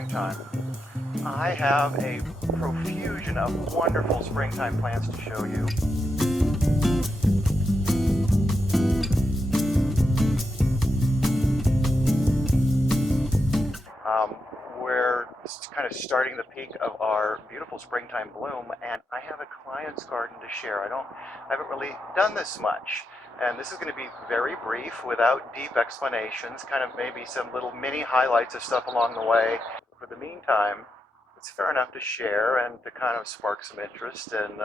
springtime. I have a profusion of wonderful springtime plants to show you. We're kind of starting the peak of our beautiful springtime bloom, and I have a client's garden to share. I haven't really done this much, and this is going to be very brief without deep explanations, kind of maybe some little mini highlights of stuff along the way. For the meantime, it's fair enough to share and to kind of spark some interest and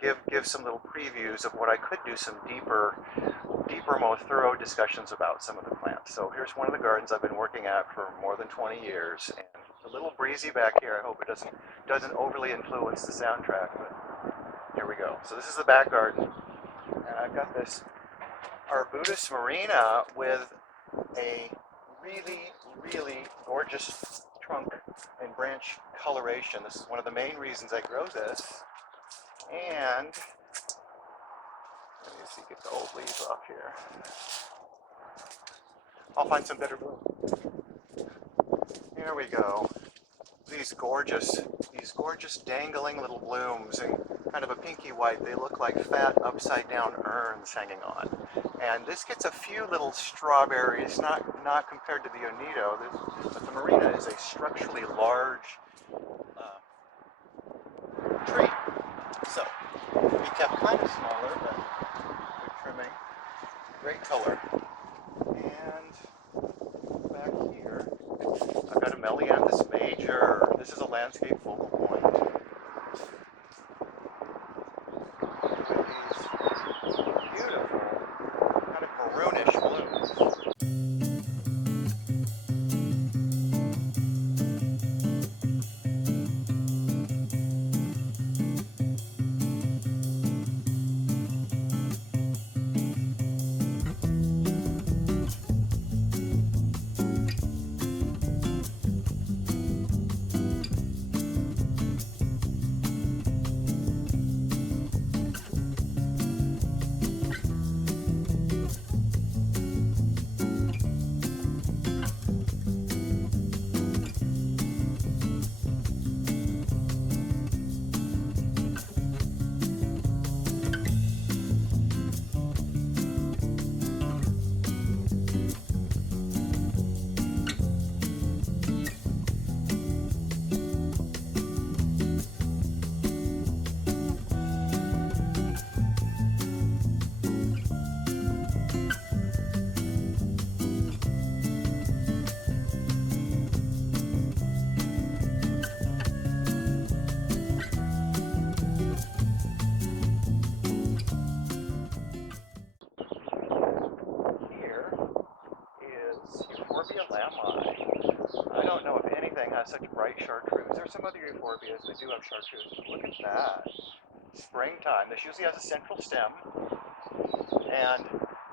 give some little previews of what I could do some deeper, more thorough discussions about some of the plants. So here's one of the gardens I've been working at for more than 20 years, and it's a little breezy back here. I hope it doesn't overly influence the soundtrack, but here we go. So this is the back garden, and I've got this Arbutus marina with a really gorgeous trunk and branch coloration. This is one of the main reasons I grow this. And let me see, get the old leaves off here. I'll find some better bloom. Here we go. These gorgeous dangling little blooms in kind of a pinky white. They look like fat upside down urns hanging on. And this gets a few little strawberries, not compared to the Oneto, but the Marina is a structurally large tree. So we kept kind of smaller, but good trimming, great color. And back here, I've got a Melianthus major. This is a landscape focal point. With these beautiful, kind of maroonish blooms. I don't know if anything has such bright chartreuse. There's some other euphorbias that do have chartreuse, but look at that. Springtime. This usually has a central stem, and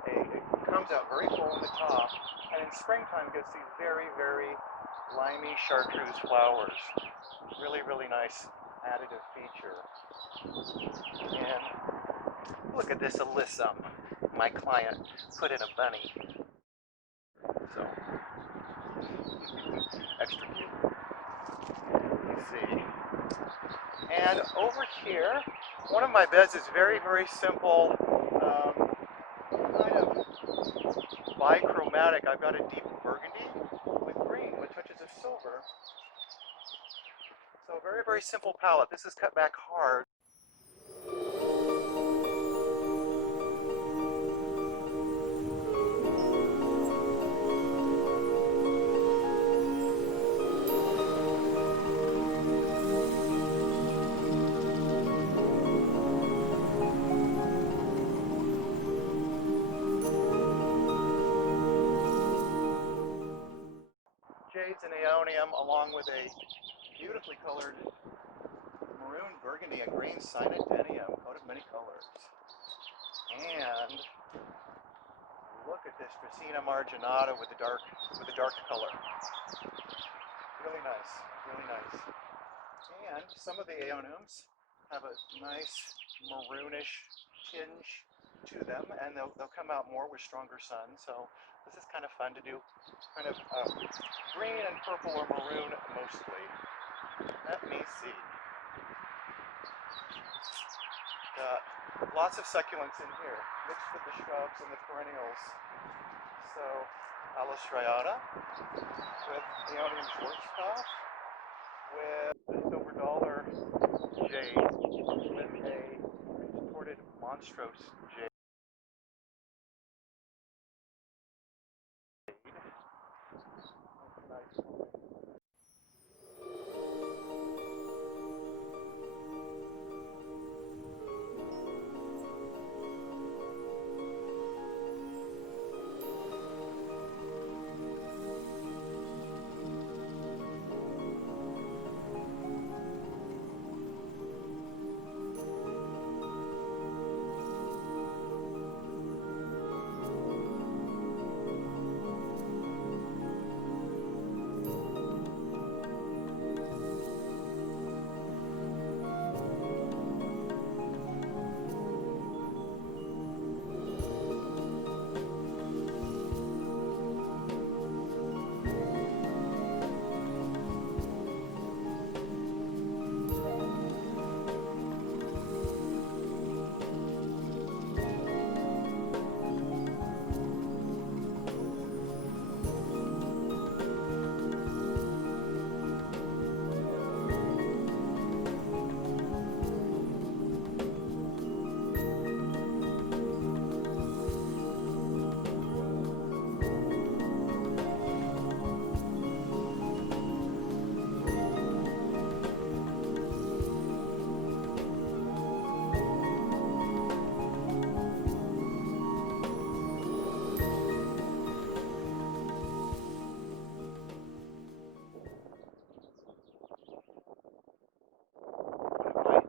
it comes out very full in the top, and in springtime gets these very limey chartreuse flowers. Really nice additive feature. And look at this alyssum. My client put in a bunny. So extra cute. You see. And over here, one of my beds is very simple, kind of bichromatic. I've got a deep burgundy with green with touches of silver. So very simple palette. This is cut back hard. Jades and aeonium, along with a beautifully colored maroon, burgundy, and green cynodinium, coat of many colors. And look at this Dracaena marginata with the dark color. Really nice. And some of the aeoniums have a nice maroonish tinge to them, and they'll come out more with stronger sun. So This is kind of fun to do, kind of green and purple or maroon mostly. Let me see. Got lots of succulents in here, mixed with the shrubs and the perennials. So, Alostriata with Aeonium Schwarzkopf, with the silver dollar jade, with a contorted monstrose jade.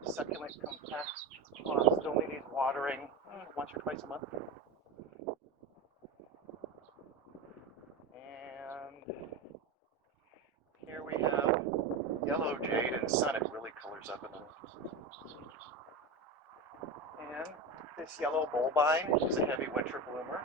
Succulent compact plants only need watering once or twice a month. And here we have yellow jade and sun. It really colors up in the. And this yellow bulbine is a heavy winter bloomer.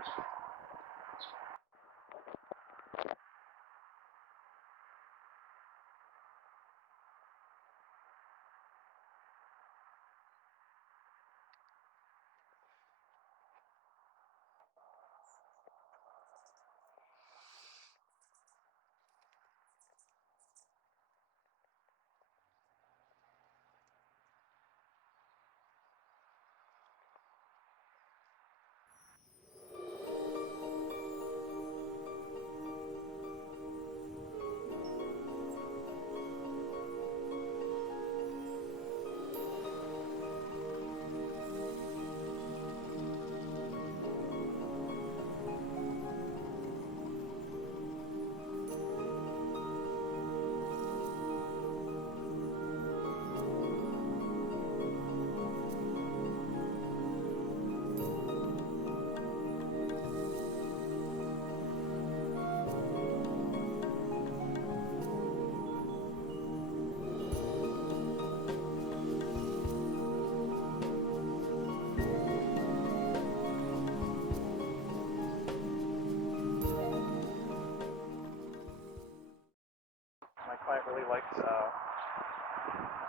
My client really likes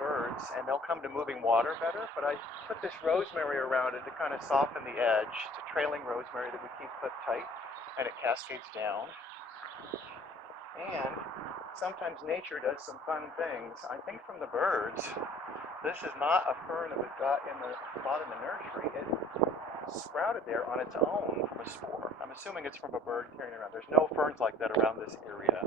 birds, and they'll come to moving water better, but I put this rosemary around it to kind of soften the edge. It's a trailing rosemary that we keep clipped tight, and it cascades down. And sometimes nature does some fun things. I think from the birds, this is not a fern that we've got in the bottom of the nursery. It sprouted there on its own from a spore. I'm assuming it's from a bird carrying it around. There's no ferns like that around this area.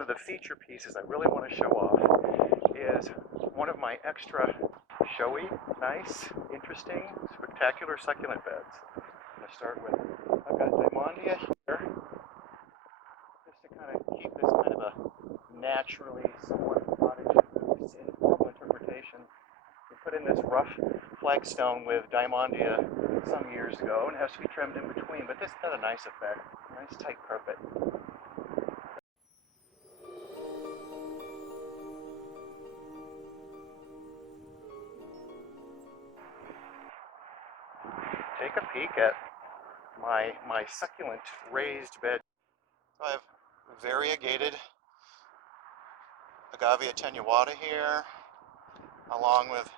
one of the feature pieces I really want to show off is one of my extra showy, nice, interesting, spectacular succulent beds. I'm going to start with, I've got Diamondia here, just to kind of keep this kind of a naturally somewhat cottage informal interpretation. We put in this rough flagstone with Diamondia some years ago, and it has to be trimmed in between, but this has a nice effect, nice tight carpet. Take a peek at my succulent raised bed. So I have variegated agave attenuata here, along with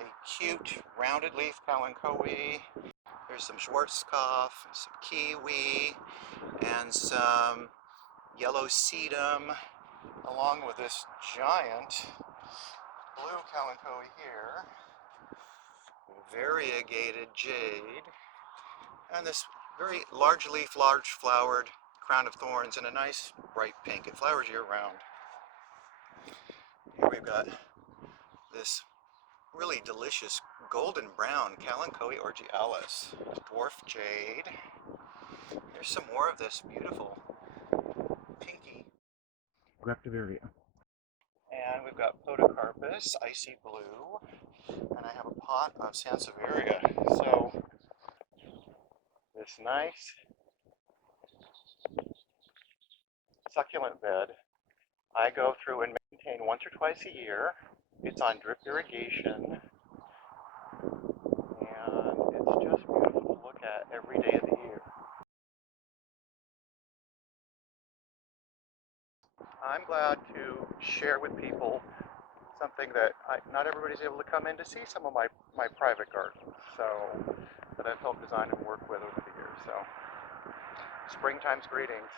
a cute rounded leaf Koby. There's some Schwarzkopf, some kiwi, and some yellow sedum, along with this giant blue Kalanchoe here, variegated jade, and this very large leaf, large flowered crown of thorns in a nice bright pink. It flowers year round. Here we've got this really delicious golden brown Kalanchoe orgialis, dwarf jade. There's some more of this beautiful pinky Graptivaria. And we've got Podocarpus, icy blue, and I have a pot of Sansevieria. So this nice succulent bed I go through and maintain once or twice a year. It's on drip irrigation, and it's just beautiful to look at every day of the year. I'm glad to share with people something that not everybody's able to come in to see some of my private gardens, so that I've helped design and work with over the years. So, springtime's greetings.